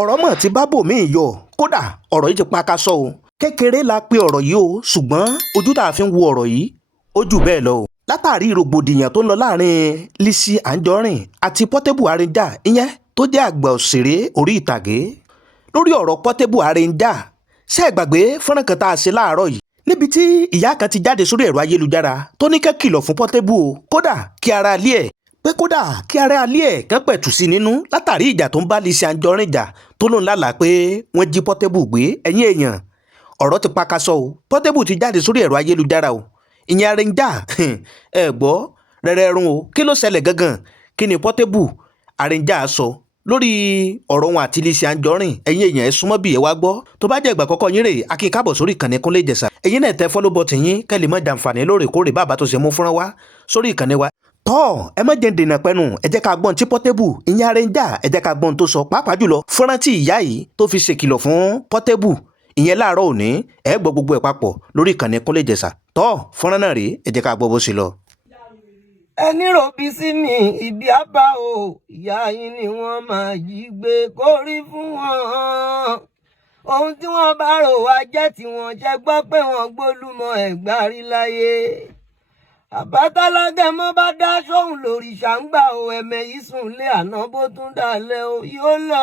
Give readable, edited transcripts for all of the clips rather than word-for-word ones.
ọ̀rọ̀ mọ̀ tí bá bòmíì yọ kódà ọ̀rọ̀ yìí ti pakasọ o kékeré la pe ọ̀rọ̀ yìí o ṣùgbọ́n ojú tá a fi ń wo ọ̀rọ̀ yìí ó jù bẹ́ẹ̀ lọ o látàrí rògbòdìyàn tó ń lọ láàrin Lizzy Anjorin àti Portable Arranger ìyẹn tó jẹ́ àgbà òṣèré orí ìtàgé lórí ọ̀rọ̀ Portable Arranger ṣé ẹ gbàgbé fọ́nrán kan tá a ṣe láàárọ̀ yìí níbi tí ìyá kan ti jáde sórí ẹ̀rọ ayélujára tó ní kẹ́ kìlọ̀ fún Portable o kódà kí ara lé ẹ̀ pé kódà kí ara alẹ́ ẹ̀ kán pẹ̀tù sí nínú látàrí ìjà tó ń bá Lizzy Anjorin jà tó lóun lálàá pé wọ́n jí Portable gbé ẹ̀yìn èèyàn ọ̀rọ̀ ti pakasọ o Portable ti jáde sórí ẹ̀rọ ayélujára o ìyẹn Arranger ẹ gbọ́ rẹ́rẹ́rún o kí ló ṣẹlẹ̀ gangan kí ni Portable Arranger sọ lórí ọ̀rọ̀ wọn àti Lizzy Anjorin ẹ̀yin èèyàn ẹ̀ súnmọ́ bí ẹ wá gbọ́ tó bá jẹ́ ìgbà kọ́kọ́ yín rè a kí káàbọ̀ sórí ìkànnì Kúnlé Ìjẹ̀ṣà ẹ̀yin náà tẹ follow button yín kẹ́ lè má jàǹfààní lóòrèkóòrè bàbá tó ṣe mú fúnra wá sórí ìkànnì wa tọ́ ẹ má jẹ́ dènà pẹ́nu ẹ jẹ́ ká gbọ́n tí Portable ìyẹn Arranger ẹ jẹ́ ká gbọ́n tó sọ pàápàá jùlọ fọ́nrán tí ìyá yìí tó fi ṣèkìlọ̀ fún Portable ìyẹn láàárọ̀ òní ẹ gbọ́ gbogbo ẹ̀ papọ̀ lórí ìkànnì Kúnlé Ìjẹ̀ṣà tọ́ fọ́nrán náà rèé ẹ jẹ́ ká gbọ́ bó ṣe lọ. ẹni ròbí sí mi ibi àbá o ìyá yín ni wọ́n máa yí gbé kórí fún wọn ohun tí wọ́n bá rò wá jẹ́ tí wọ́n jẹ́ gbọ́ pé wọ́n gbólúmọ Ẹ̀gbá rí láyé àbátálágẹ mọ́ bá dá sóhun lòrìṣà ń gbà o ẹ̀mẹ́ yìí sùn lé àná bó tún dalẹ̀ o yóò lọ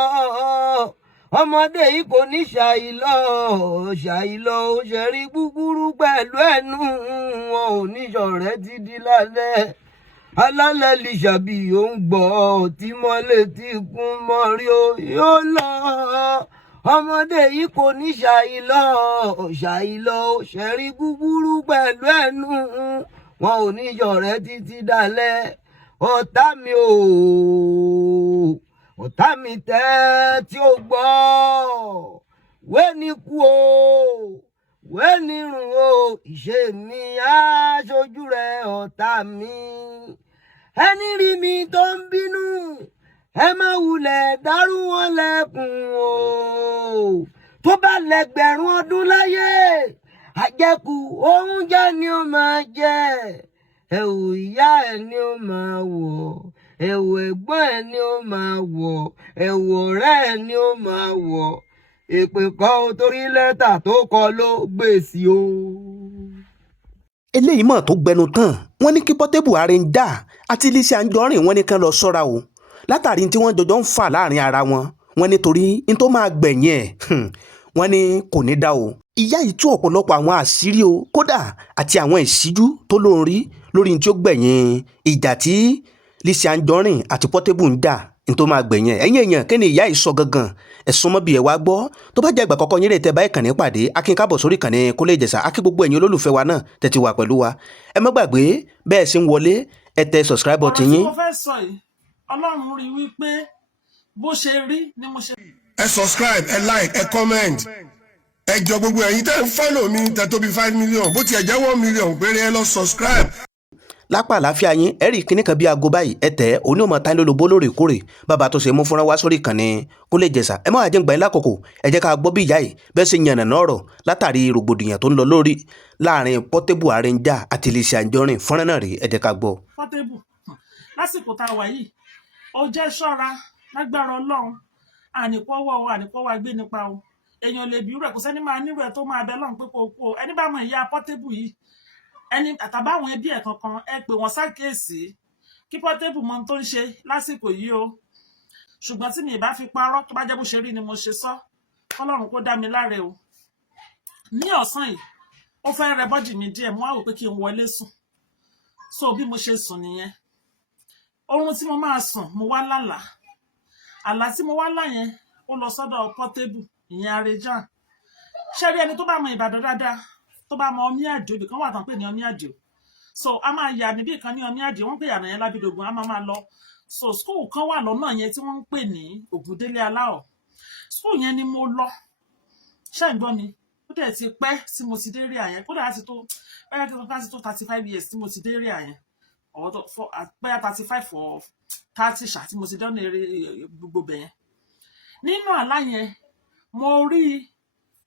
ọmọdé yìí kò ní ṣàìlọ ó ṣe rí gbúgbúrú pẹ̀lú ẹnu wọn ò ní ṣọ̀rẹ́ ti di lálẹ́ alálẹ̀ Lísàbí ò ń gbọ́ tí mọ́lẹ̀ tí kún mọ́ rí o yóò lọ ọmọdé yìí kò ní ṣàìlọ ó ṣe rí gbúgbúrú pẹ̀lú ẹnu wọn ò ní ṣọ̀rẹ́ títí dalẹ̀ ọ̀tá mi tẹ́ tí ó gbọ́ wẹ́ni kú o wẹ́ni rùn o ìṣe mi aṣojú rẹ̀ ọ̀tá mi ẹni rí mi tó ń bínú ẹ má wulẹ̀ dárú wọn lẹ́kùn o tó bá lẹ́gbẹ̀rún ọdún láyé àjẹkù oúnjẹ ni ó máa jẹ ẹ̀wù ìyá ẹ̀ ni ó máa wọ̀ ẹ̀wù ẹ̀gbọ́n ẹ̀ ni ó máa wọ̀ ẹ̀wù ọ̀rẹ́ ẹ̀ ni ó máa wọ̀ èpè kọ́ torí lẹ́tà tó kọ ló gbèsè o. eléyìí mọ̀ tó gbẹnu tán wọ́n ní kí Portable Arranger àti Lizzy Anjorin wọ́n ní kán lọ sọ́ra o látàrí tí wọ́n jọjọ́ ń fà láàrin ara wọn wọ́n nítorí n tó máa gbẹ̀yìn ẹ̀ wọ́n ní kò ní dá o ìyá yìí tú ọ̀pọ̀lọpọ̀ àwọn àṣírí o kódà àti àwọn ìṣíjú tó lóun rí lórí tí ó gbẹ̀yìn ìjà tí Lizzy Anjorin àti Portable ń jà ní tó máa gbẹ̀yìn ẹ̀yìn èèyàn kí ni ìyá yìí sọ gangan ẹ̀sùn mọ́ bí ẹ wá gbọ́ tó bá jẹ́ ìgbà kọ́kọ́ yín lè tẹ́ bá ìkànnì pàdé akín káàbọ̀ sórí ìkànnì Kúnlé Ìjẹ̀ṣà akí gbogbo ẹ̀yin olólùfẹ́ wa náà tẹ́tí wà pẹ̀lú wa ẹ má gbàgbé bẹ́ẹ̀ sì ń wọlé ẹ tẹ subscribe button yín. ọ̀rọ̀ tí mo fẹ́ sọ yìí Ọlọ́run rí wípé bó ṣe rí ni mo ṣe. ẹ subscribe ẹ like ẹ comment ẹ jọ gbogbo ẹ̀yin tẹ́ ń follow mi tẹ́ tó bí 5 million bó tiẹ̀ jẹ́ 1 million péré ẹ lọ subscribe. lápá àlàáfíà yín ẹ rí kíní kan bí aago báyìí ẹ tẹ òní ọmọ tán lólobó lóòrèkóòrè bàbá tó ṣe mú fúnra wá sórí ìkànnì Kúnlé Ìjẹ̀ṣà ẹ má wàá jẹ́ ń gbà yín lákòókò ẹ jẹ́ ká gbọ́ bí ìyá yìí bẹ́ẹ̀ ṣe yànnà náà rọ̀ látàrí rògbòdìyàn tó ń lọ lórí láàrin Portable Arranger àti Lizzy Anjorin fúnra náà rí ẹ jẹ́ ká gbọ́. Portable lásìkò tá a wà yìí ó jẹ́ ṣọ́ra lágbára Ọlọ́run ànípọ́wọ́ gbé nípa o èèyàn lè bí rẹ̀ kò sẹ́ni máa nírú ẹ̀ tó máa bẹ lọ́run pé kò kú o ẹni bá mọ ìyá Portable yìí ẹni àtàbáwọn ẹbí ẹ̀ kankan ẹ pè wọ́n ṣàkíyèsí kí Portable mọ ohun tó ń ṣe lásìkò yìí o ṣùgbọ́n tí mi ì bá fi parọ́ tó bá jẹ́ bó ṣe rí ni mo ṣe sọ Ọlọ́run kó dá mi láre o ní ọ̀sán yìí ó fẹ́ rẹ bọ́dì mi díẹ̀ mo wá wò pé kí n wọlé sùn so bí mo ṣe sùn nìyẹn oorun tí mo máa sùn mo wá lálàá àlá tí mo wá lá yẹn ó lọ sọ́dọ̀ Portable ìyẹn Arranger ṣé rí ẹni tó bá mọ Ìbàdàn dáadáa tó bá mọ Ọmí Àdìó ibì kan wà tán pé ní Ọmí Àdìó so a máa yà níbí kan ní Ọmí Àdìó wọ́n pè yànà yẹn Lábídògún a máa lọ so school kan wà lọ́nà yẹn tí wọ́n ń pè ní Ògúndélé Aláọ̀ school yẹn ni mo lọ ṣé ń gbọ́ mi ó dẹ̀ ti pẹ́ tí mo ti dé rí àyẹn kódà láti tó 35 years tí mo ti dé rí àyẹn bóyá 35 or 30 ṣá tí mo ti dán eré gbogbo bẹ̀yẹn nínú àlá yẹn mo rí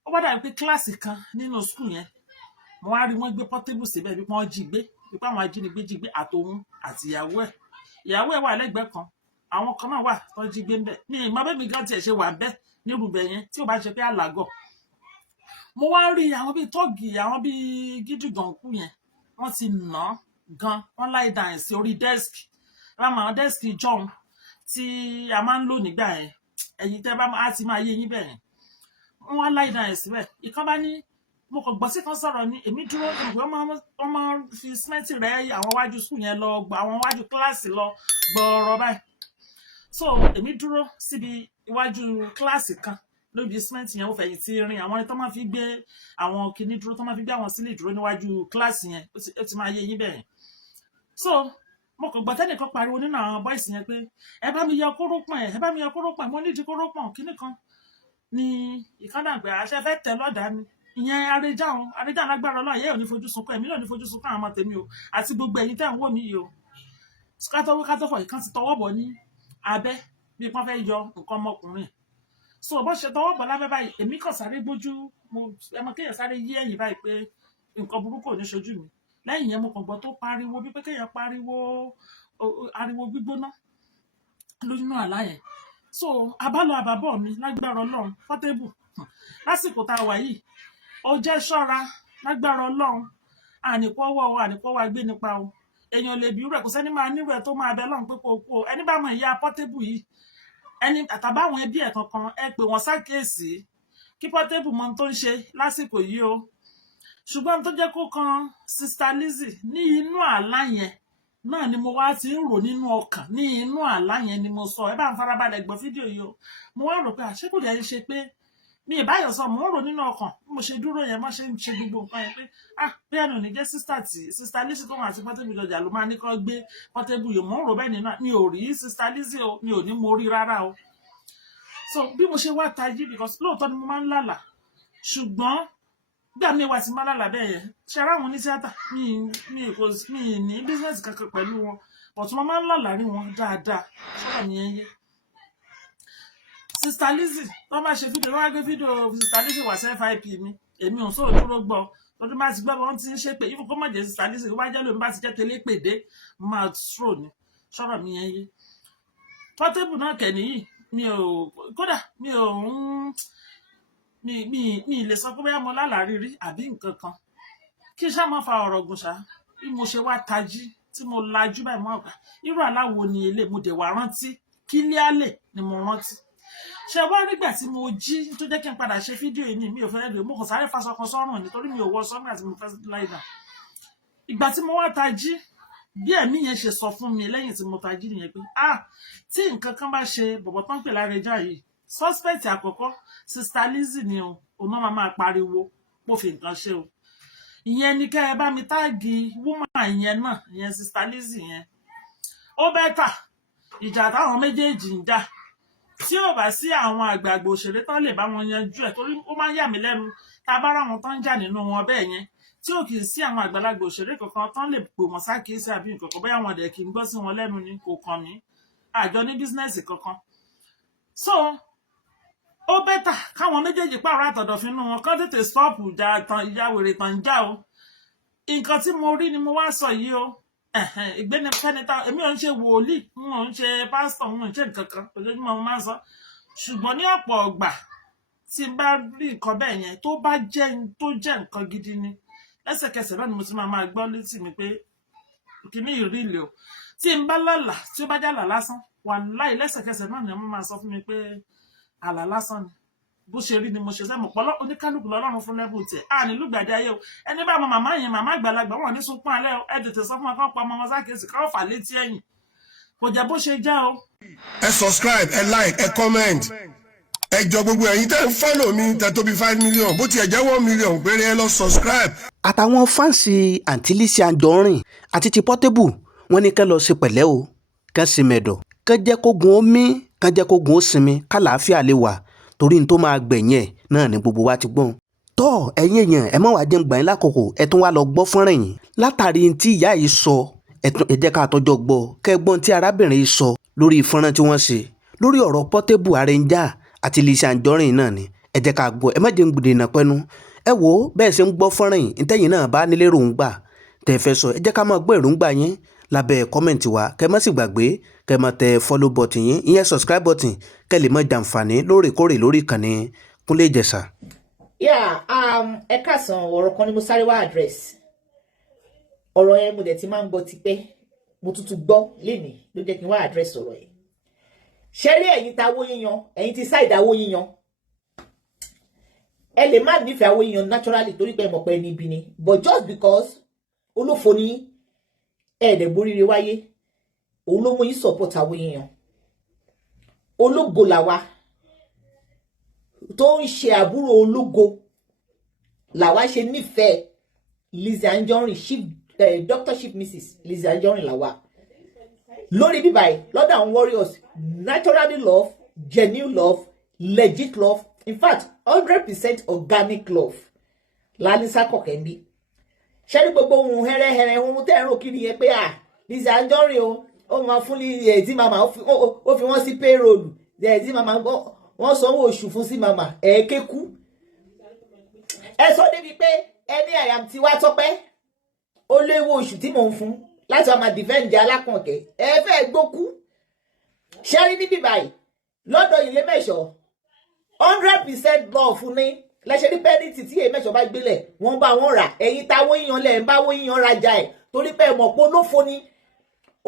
ó bá dàbí pé kíláàsì kan nínú skul yẹn mo wá rí wọn gbé Portable síbẹ̀ bí wọ́n jí gbé bí àwọn ajínigbé jí gbé àtòun àti ìyàwó ẹ̀ wà lẹ́gbẹ̀ẹ́ kan àwọn kan náà wà tó jí gbé ń bẹ̀ ní ìmọ̀ bẹ́ẹ̀ mi gan tiẹ̀ ṣe wà bẹ́ẹ̀ nírúbẹ̀ yẹn tí ò bá ṣe pé àlágọ̀. Mo wá rí àwọn bíi tọ́ọ̀gì àwọn bíi gídígànkú yẹn wọ́n ti nà án gan, wọ́n láì dà ẹ̀ sí orí dẹ́sìkì rámọ àwọn dẹ́sìkì jọ̀hún tí a máa ń lò nígbà yẹn, ẹ̀yin tẹ́ bá á ti máa yé yín bẹ̀ yẹn, wọ́n wá láì dà ẹ̀ síbẹ̀. Ìkan bá ní mo kàn gbọ́ sí kan sọ̀rọ̀ ní èmi dúró ìwé wọ́n máa ń fi símẹ́ǹtì rẹ́ àwọn wájú skul yẹn lọ gba àwọn wájú kíláàsì lọ gbọ́ọ̀rọ̀ báyìí. So èmi dúró síbi iwájú kíláàsì kan lóbi símẹ́ǹtì yẹn ó fẹ̀yìn tí rin àwọn ẹni tó máa fi gbé àwọn kinní dúró tó máa fi gbé àwọn sílẹ̀ dúró níwájú kíláàsì yẹn ó ti máa yé yín bẹ́ẹ̀. So mo kàn gbọ́ tẹ́nìkan pariwo nínú àwọn bọ́ìsì yẹn pé ẹ bá mi yọ kórópọ̀n ẹ bá mi yọ kórópọ̀n mo nídìí kórópọ̀n kinní kan ni ìkànnàgbé àṣẹ fẹ́ tẹ̀ lọ́dà ni ìyẹn àrẹjà lágbára Ọlọ́run yẹ ò ní fojú sunkún èmi náà ní fojú sunkún àwọn ọmọ tèmi o àti gbogbo ẹ̀yin tẹ́ ń wò mí yìí o kátọ́fọ̀ ìkan ti tọwọ́ bọ̀ ní abẹ́ bí wọ́n fẹ́ yọ nǹkan ọmọkùnrin. So bó ṣe tọwọ́ bọ̀ lábẹ́ báyìí èmi kàn sáré gbójú ẹmọ kéèyàn sáré yí ẹ̀yìn báyìí pé nǹkan burúkú ò ní ṣojú mi. Lẹ́yìn yẹn mo kàn gbọ́ tó pariwo bí pé kéèyàn pariwo ariwo gbígbóná lójúnú àlá yẹn. So abálọ àbábọ̀ mi lágbára Ọlọ́run Portable lásìkò tá a wà yìí ó jẹ́ ṣọ́ra lágbára Ọlọ́run ànípọ́wọ́ gbé nípa o èèyàn lè bí rẹ̀ kò sẹ́ni máa nírú ẹ̀ tó máa bẹ lọ́run pé kò kú o ẹni bá mọ ìyá Portable yìí ẹni àtàbáwọn ẹbí ẹ̀ kankan ẹ pè wọ́n ṣàkíyèsí kí Portable mọ ohun tó ń ṣe lásìkò yìí o. Ṣùgbọ́n tó jẹ́ kó kan Sister Lizzy ní inú àlá yẹn náà ni mo wá ti ń rò nínú ọkàn ní inú àlá yẹn ni mo sọ ẹ bá ń farabalẹ̀ gbọ́ fídíò yìí o. Mo wá rò pé àṣekù dẹ̀ ṣe pé mi ìbáyọ̀ sọ mò ń rò nínú ọkàn bí mo ṣe dúró yẹn má ṣe ń ṣe gbogbo nǹkan yẹn pé bí ẹnu ò ní jẹ́ Sister Lizzy tó wà àti Portable jọjà ló máa ní kó gbé Portable yìí mò ń rò bẹ́ẹ̀ nínú mi ò rí Sister Lizzy o mi ò ní mo rí rárá o. So bí mo ṣe wá tají because lóòótọ́ ni mo máa ń lálàá ṣùgbọ́n gbà mí wá ti máa lálàá bẹ́ẹ̀ yẹn ṣe ara wọn ní tíátà mi ní bísíǹsì kankan pẹ̀lú wọn but mo máa ń lálàá rí wọn dáadáa sọ́dọ̀ mi yẹn yé. Sister Lizzy tó bá ṣe fídíò wọ́n á gbé fídíò Sister Lizzy wá sí FIP mi èmi ò sóò dúró gbọ́ lọ́dún bá ti gbọ́ wọn ti ń ṣe pé ifun kó má jẹ́ Sister Lizzy kó bá jẹ́ lómi bá ti jẹ́ tẹ́lẹ̀ pèdé mo máa tró ni sọ́dọ̀ mi yẹn yé. Portable náà kẹ̀ nìyí mi ò kódà mi ò mi lè sọ pé bóyá mo lálàá rírí àbí nǹkan kan kí n ṣáà má fa ọ̀rọ̀ gùn ṣá bí mo ṣe wá tají tí mo lajú báyìí mọ́ ọ̀gbà irú aláwo ni ilé mo dẹ̀ wá rántí kílíálẹ̀ ni mo rántí. Ṣé wá nígbà tí mo jí tó jẹ́ kí n padà ṣe fídíò yìí ni mi ò fẹ́ lè mo kàn sáré faṣọ kan sọ́rùn nítorí mi ò wọ sọ́nà tí mo fẹ́ láì dà. Ìgbà tí mo wá tají bí ẹ̀mí yẹn ṣe sọ fún mi lẹ́yìn tí mo tají nìyẹn pé tí nǹkan kan bá ṣe bọ̀bọ̀ tán pè lárẹjà yìí suspect àkọ́kọ́ Sister Lizzy ni o òun náà máa pariwo pò fi nǹkan ṣe o. Ìyẹn ni kẹ́ ẹ bá mi táàgì woman yẹn náà ìyẹn Sister Lizzy yẹn ó bẹ́tà ìjà táwọn méjèèjì ń jà tí ò bá sí àwọn àgbààgbà òṣèré tán lè bá wọn yanjú ẹ̀ torí ó máa ń yà mí lẹ́nu tá a bá ráwọn tán ń jà nínú wọn bẹ́ẹ̀ yẹn tí ò kì í sí àwọn àgbàlagbà òṣèré kankan tán lè pè wọ́n sákìísí àbí nǹkan kan bóyá wọn dẹ̀ kì í gbọ́ sí wọn lẹ́nu ni kò kàn mí àjọ ní bísínẹ́sì kankan. So ó bẹ́tà káwọn méjèèjì pààrọ̀ àtọ̀dọ̀fínú wọn kán tètè stọ́ọ̀pù ìjà wèrè tàn ń jà o. Nǹkan tí mo rí ni mo wá sọ yìí o ìgbéni fẹ́nita èmi ò ń ṣe wòlíì n ò ń ṣe pásítọ̀ n ò ń ṣe nǹkan kan ojoojúmọ́ mo máa ń sọ ṣùgbọ́n ní ọ̀pọ̀ ọgbà tí n bá rí nǹkan bẹ́ẹ̀ yẹn tó bá jẹ́ nǹkan gidi ni lẹ́sẹ̀kẹsẹ̀ náà ni mo ti máa gbọ́ létí mi pé kìíní ìrìlẹ̀ o tí n bá lálà tí ó bá jálà lásán wàláhì lẹ́sẹ̀kẹsẹ̀ náà ni wọ́n máa sọ fún mi pé àlà lásán ni bó ṣe rí ni mo ṣe sẹ́mu pọ́lọ́ oníkálukú lọ́lọ́run fún lẹ́bù tẹ̀ nílùú gbàdé ayé o ẹni bá mọ màmá yẹn màmá àgbàlagbà wọn ní sunkún alẹ́ o ẹ tètè sọ fún wọn kọ́ pa ọmọ wọn sákèsì káwọn fà létí ẹ̀yìn kò jẹ́ bó ṣe já o. ẹ subscribe ẹ like ẹ comment ẹ jọ gbogbo ẹ̀yin tẹ́ ń follow mi tẹ́ tó bí 5 million bó tiẹ̀ jẹ́ 1 million péré ẹ lọ subscribe. àtàwọn fáǹsì àǹtí Lizzy Anjorin àti ti Portable wọn ní kẹ́ lọ ṣe pẹ̀lẹ́ o kẹ́ ṣe mẹ̀dọ̀ kẹ́ jẹ́ kógun ó mí kẹ́ jẹ́ kógun ó sinmi kálàáfíà lè wà torí n tó máa gbẹ̀yìn ẹ̀ náà ni gbogbo wa ti gbọ́n. tọ́ ẹ̀yin èèyàn ẹ má wàá jẹ́ gbà yín lákòókò ẹ tún wá lọ gbọ́ fọ́nrán yìí látàrí tí ìyá yìí sọ ẹ jẹ́ ká tọ́jọ́ gbọ́ kẹ́ gbọ́n tí arábìnrin yìí sọ lórí fọ́nrán tí wọ́n ṣe lórí ọ̀rọ̀ Portable arẹnjà àti Lizzy Anjorin náà ni ẹ jẹ́ ká gbọ́ ẹ má jẹ́ gbèdénà pẹ́nu ẹ wò ó bẹ́ẹ̀ ṣe ń gbọ́ fọ́nrán yìí ntẹ́yìn náà bá nílé ròǹgbà tẹ́ fẹ́ sọ ẹ jẹ́ ká máa gbọ́ èròǹgbà yín lábẹ́ kọ́mẹ̀ntì wa kẹ́ má sì gbàgbé kẹ́ kẹ́ máa tẹ follow button yín ìyẹn subscribe button kẹ́ lè máa jàǹfààní lóòrèkóòrè lórí ìkànnì Kúnlé Ìjẹ̀ṣà. Ẹ káàsán, ọ̀rọ̀ kan ni mo sáré wá address. Ọ̀rọ̀ yẹn mo dẹ̀ ti máa ń gbọ́ tipẹ́, mo tuntun gbọ́ lénìí ló jẹ́ kí n wá address ọ̀rọ̀ yẹn. Ṣé rí ẹ̀yin ta owó yíyan, ẹ̀yin ti side owó yíyan. Ẹ lè má nífẹ̀ẹ́ owó yíyan naturally torí pé ẹ mọ̀ pé ẹni ibi ni, but just because olófo ní ẹ̀ẹ́dẹ̀ boríire wáyé, òun ló mú yín support owó yíyan. Ológo làwa tó ń ṣe àbúrò ológo làwa ṣe nífẹ̀ẹ́ Lizzy Anjorin, Dr. Chief Mrs. Lizzy Anjorin làwa. Lórí bíbáyìí lọ́dọ̀ àwọn warriors, naturally love, genuine love, legit love, in fact 100% organic love lálísà kọ̀kẹ́ ń bí. Ṣé ní gbogbo ohun hẹ́rẹ́hẹ́rẹ́ ohun tẹ́ ẹ̀rọ kiri yẹn pé Lizzy Anjorin ó máa fún Lizzy mama ó fi wọ́n sí payroll Lizzy mama wọ́n sanwó oṣù fún sí mama ẹ̀ẹ́kẹ́kú. Ẹ sọ débi pé ẹni àyàm tí wá tọ́pẹ́ ó léwó oṣù tí mò ń fún láti wá máa defend Alákànkẹ́ ẹ fẹ́ gbókú. Ṣé rí níbí báyìí lọ́dọ̀ Ilémẹ̀ṣọ́ 100% love fún ní lẹ́sẹ̀ ní pẹ́ẹ́nìtì tí Ilémẹ̀ṣọ́ bá gbélẹ̀ wọ́n bá wọn rà, ẹ̀yin táwọn yíyan lẹ̀ ń bá wọ́n yíyan rajà ẹ̀ torí pé ẹ mọ̀ pé olófo ni,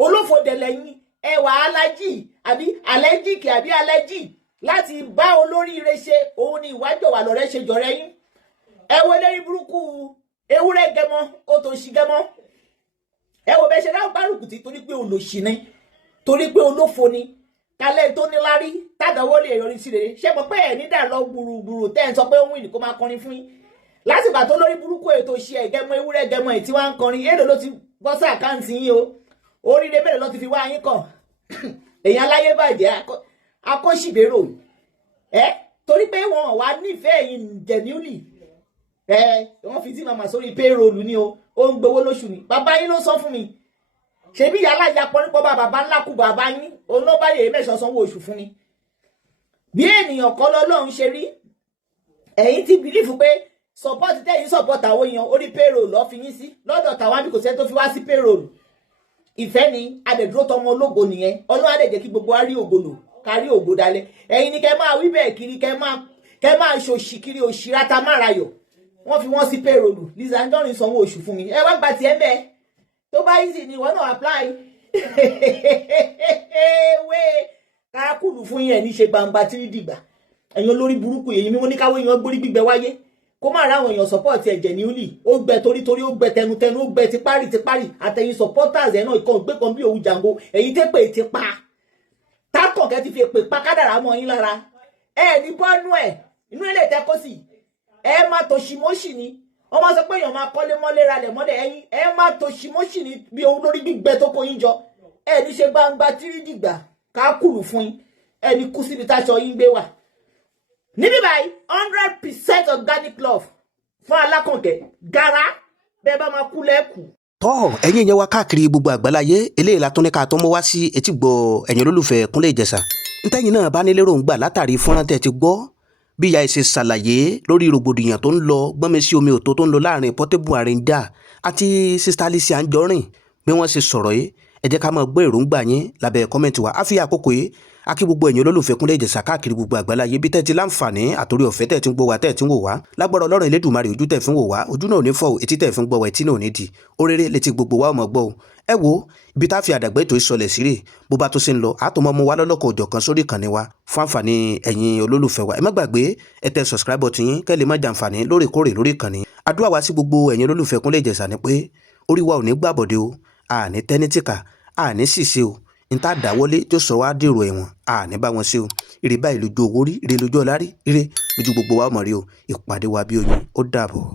olófo dẹ̀lẹ̀ yín ẹ wà alájì àbí alẹ́jìkì àbí alẹ́jì láti bá olóríire ṣe, òun ni ìwájọ wà lọ́rẹ́ ṣe jọ̀rẹ́ yín. Ẹ wo lérí burúkú ewúrẹ́ gẹmọ ó tó ṣì gẹmọ. Ẹ wo bẹ ṣe ráhùn gbárùkùtì torí pé olóṣì ni, torí pé olófo ni, kálẹ̀ tó ní lárí tàdáwọ́ lè yọrí sí rere. Ṣé mọ̀ pé ẹ̀ ní dà lọ gbùrùgbùrù tẹ́ ẹ̀ ń sọ pé òun ìní kó máa kọrin fún yín lásìkò tó lórí burúkú ètò ṣe ẹ̀gẹ́mọ ewúrẹ́ gẹmọ ẹ̀ tí wọ́n ń kọrin èlò ló ti bọ́ sí àkáǹtì yín o, oríire mélòó ló ti fi wá yín kàn. Èèyàn aláyé bàjẹ́ akóṣìbérò torí pé wọn wà nífẹ̀ẹ́ yín genuinely. Wọ́n fi tí màmá sórí payroll ni o, ó ń gbowó lóṣù ni. Bàbá yín ló sọ fún mi. Ṣebí yàrá ìyapọ̀ nípa bàbá ńlá kú bàbá yín, òun ló bá Ilémẹ̀ṣọ́ sanwó oṣù fún ni. Bí ènìyàn kọ́ lọ́lọ́run ṣe rí, ẹ̀yin ti bìlífù pé support tẹ́yìn support àwọn èèyàn orí payroll lọ́ fi yín sí, lọ́dọ̀ tàwọn àbí kò sẹ́ tó fi wá sí payroll. Ìfẹ́ ni adẹ̀dúró tọmọ ológo nìyẹn, Ọlọ́run á dẹ̀ jẹ́ kí gbogbo wa rí ògo lò, kárí ògo dalẹ̀. Ẹ̀yin ni kẹ́ máa wí bẹ́ẹ̀ kiri, kẹ́ máa ṣòṣì kiri òṣìrata márayọ̀. Wọ́n fi wọ́n sí payroll, Lizzy Anjorin sanwó oṣù fún mi. Ẹ wá gba tiẹ̀ bẹ́ẹ̀ tó bá easy ni wọ́n náà apply. Káàkùlù fún yẹn ní ṣe gbangba tí rí dìgbà. Ẹ̀yin olórí burúkú èyí ni wọ́n ní káwé yan gbórí gbígbẹ wáyé kó má ra àwọn èèyàn support ẹ̀jẹ̀ ní ulì, ó gbẹ torítorí, ó gbẹ tẹnutẹnu, ó gbẹ tipárì àtẹ̀yìn supporters ẹ̀ náà ìkan gbé kan bí òun jàǹgó. Ẹ̀yin tẹ́ pé ti pa Tákànkẹ́ ti fi èpè pa kádàrá mọ́ yín lára. Ní bọ́nú ẹ̀ inú ilé ìtẹ́kọ́ sí máa tòṣìmọ́ṣì ni. Wọ́n máa sọ pé èèyàn máa kọ́lé mọ́lé ralẹ̀ mọ́lẹ̀, ẹ̀yin máa tòṣìmọ́ṣì ni bí òun lórí gbígbẹ tó kó yín jọ. Ní ṣe gbangba tírí dìgbà káàkùlù fún yín, ní kú síbi táṣọ yín gbé wà. Níbí báyìí 100% organic love fún Alákànkẹ́ gara bẹ́ẹ̀ bá máa kú lẹ́kù. Ẹ̀yin yẹn wá káàkiri gbogbo àgbáláyé eléyìí la tún ní ká tó mọ́ wá sí etí gbọ́ ẹ̀yin olólùfẹ́ Kúnlé Ìjẹ̀ṣà. Ntẹ́yìn náà bá nílérò ń gbà látàrí fọ́nrán tẹ́ ti gbọ́ bí ìyá ìṣe ṣàlàyé lórí rògbòdìyàn tó ń lọ gbọ́nmi sí omi òtó tó ń lọ láàrin Portable Arranger àti Sister Lizzy Anjorin bí wọ́n ṣe sọ̀rọ̀ yìí. Ẹ jẹ́ ká máa gbọ́ èròǹgbà yín lábẹ́ kọ́mẹ́ǹtì wa. A fi àkókò yìí a kí gbogbo ẹ̀yin olólùfẹ́ Kúnlé Ìjẹ̀ṣà káàkiri gbogbo àgbáláyé bí tẹ́ ti láǹfààní àtòrí ọ̀fẹ́ tẹ́ ti ń gbọ́ wa tẹ́ ti ń wò wá. Lágbára Ọlọ́run Elédùmarè ojú tẹ́ fi ń wò wá, ojú náà ò ní fọ́, etí tẹ́ fi ń gbọ́ wa, etí náà ò ní di. Oréré létí gbogbo wa ò mọ̀ gbọ́ o. Ẹ wo ibi tá a fi àdàgbà ètò ìsọlẹ̀ sí rè bó bá tó ṣe ń lọ àtọmọ mú wa lọ́lọ́kọ̀ òjọ̀kan sórí ìkànnì wa fún àǹfààní ẹ̀yin olólùfẹ́ wa. Ẹ má gbàgbé ẹ tẹ subscribe button yín kẹ́ lè má jàǹfààní lóòrèkóòrè lórí ìkànnì. Àdúrà wa sí gbogbo ẹ̀yin olólùfẹ́ Kúnlé Ìjẹ̀ṣà ni pé orí wa ò ní gbàbọ̀dé o, àní tẹ́nítìkà, àní ṣìṣe o, níta dáwọ́lé tó sọ wá dèrò ẹ̀wọ̀n àní bá wọn ṣe o. Ire báyìí lójú owó rí, ire lójú ọlá rí, ire lójú gbogbo wa mọ̀ rí o. Ìpàdé wa bí oyin ó dàbọ̀.